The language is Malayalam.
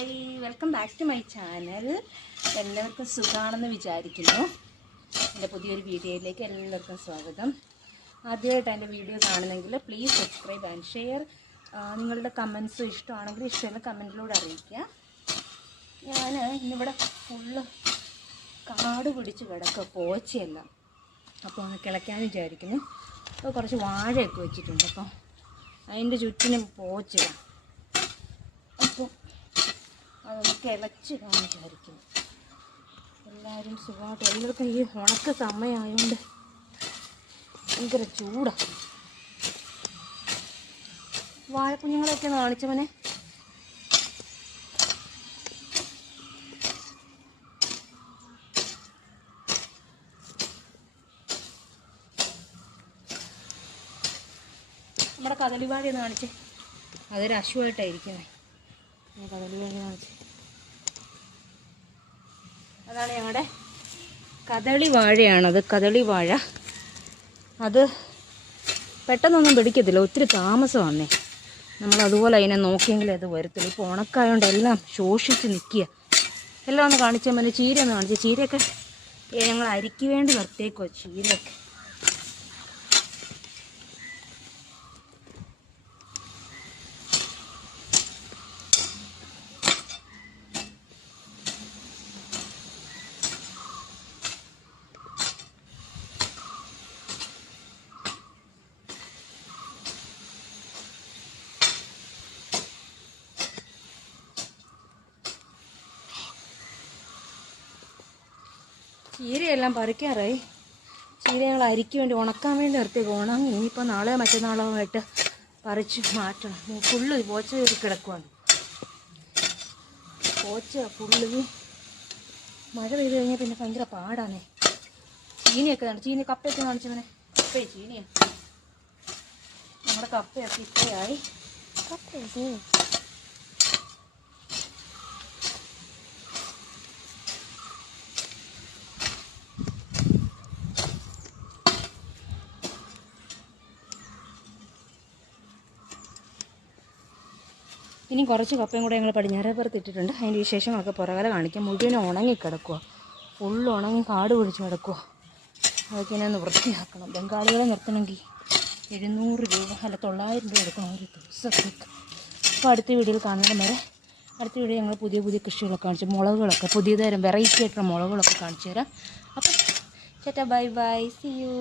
Hi welcome back to my channel. എല്ലാവർക്കും സുഖമാണെന്ന് വിചാരിക്കുന്നു. എന്റെ പുതിയൊരു വീഡിയോയിലേക്ക് എല്ലാവർക്കും സ്വാഗതം. ആദ്യമായിട്ട് എന്റെ വീഡിയോ കാണുന്നെങ്കിൽ പ്ലീസ് സബ്സ്ക്രൈബ് ആൻഡ് ഷെയർ നിങ്ങളുടെ കമൻസ് ഇഷ്ടമാണെങ്കിൽ ഇഷ്ടമുള്ള കമന്റിലൂടെ അറിയിക്കുക. ഞാൻ ഇന്നിവിടെ ഫുള്ള് കാട് പിടിച്ച് കിടക്കുക പോച്ചയല്ല. അപ്പോൾ ഒന്ന് കിളയ്ക്കാൻ വിചാരിക്കുന്നു. അപ്പോൾ കുറച്ച് വാഴയൊക്കെ വെച്ചിട്ടുണ്ട്. അപ്പോൾ അതിന്റെ ചുറ്റിനും പോച്ചിടാം അതൊന്ന് കിളച്ച് കാണിച്ചായിരിക്കും എല്ലാവരും സുഖമായിട്ട് എല്ലാവർക്കും ഈ ഉണക്ക സമയമായതുകൊണ്ട് ഭയങ്കര ചൂടാണ് വാഴക്കുഞ്ഞുങ്ങളൊക്കെ ഒന്ന് കാണിച്ചവനെ നമ്മുടെ കദളിവാഴ കാണിച്ച്. അതൊരു അശുവായിട്ടായിരിക്കുന്നേ. കദളിവാഴ കാണിച്ചേ അതാണ് ഞങ്ങളുടെ കദളി വാഴയാണത് കദളി വാഴ അത് പെട്ടെന്നൊന്നും പിടിക്കത്തില്ല ഒത്തിരി താമസമാണേ നമ്മൾ അതുപോലെ അതിനെ നോക്കിയെങ്കിലേ അത് വരത്തുള്ളൂ. ഇപ്പോൾ ഉണക്കായതുകൊണ്ട് എല്ലാം ശോഷിച്ച് നിൽക്കുക. എല്ലാം ഒന്ന് കാണിച്ചാൽ മതി ചീര ഒന്ന് കാണിച്ചു ചീരയൊക്കെ ഞങ്ങൾ അരിക്ക് വേണ്ടി നിർത്തിയേക്കോ ചീരയൊക്കെ. ചീരയെല്ലാം പറിക്കാറായി. ചീര ഞങ്ങൾ അരിക്ക് വേണ്ടി ഉണക്കാൻ വേണ്ടി നിർത്തിയേക്ക് ഉണങ്ങി ഇനിയിപ്പോൾ നാളെയോ മറ്റന്നാളോ ആയിട്ട് പറിച്ച് മാറ്റണം. ഫുള്ള് പോച്ച കയറി കിടക്കുവാണ്. പോച്ച ഫുള്ള്. മഴ പെയ്ത് കഴിഞ്ഞാൽ പിന്നെ ഭയങ്കര പാടാണേ. ചീനിയൊക്കെ കാണും ചീനി കപ്പയൊക്കെ കാണിച്ചവനെ കപ്പയെ ചീനിയാണ് നമ്മുടെ കപ്പയൊക്കെ ഇത്രയായി. കപ്പയൊക്കെ ഇനി കുറച്ച് കപ്പയും കൂടെ ഞങ്ങൾ പടിഞ്ഞാറേപ്പുറത്ത് ഇട്ടിട്ടുണ്ട്. അതിന്റെ വിശേഷങ്ങളൊക്കെ പുറകല കാണിക്കാം. മുഴുവൻ ഉണങ്ങി കിടക്കുക ഫുള്ള് ഉണങ്ങി കാട് പിടിച്ച് കിടക്കുക അതൊക്കെ ഒന്ന് വൃത്തിയാക്കണം. ബംഗാളികളെ നിർത്തണമെങ്കിൽ എഴുന്നൂറ് രൂപ അല്ല തൊള്ളായിരം രൂപ എടുക്കണം ഒരു ദിവസത്തേക്ക്. അപ്പോൾ അടുത്ത വീഡിയോയിൽ കാണുന്നത് വരെ അടുത്ത വീഡിയോ ഞങ്ങൾ പുതിയ പുതിയ കൃഷികളൊക്കെ കാണിച്ചു മുളകുകളൊക്കെ പുതിയ തരം വെറൈറ്റി ആയിട്ടുള്ള മുളകുകളൊക്കെ കാണിച്ചു തരാം. അപ്പം ചേട്ടാ ബൈ ബൈ സി യു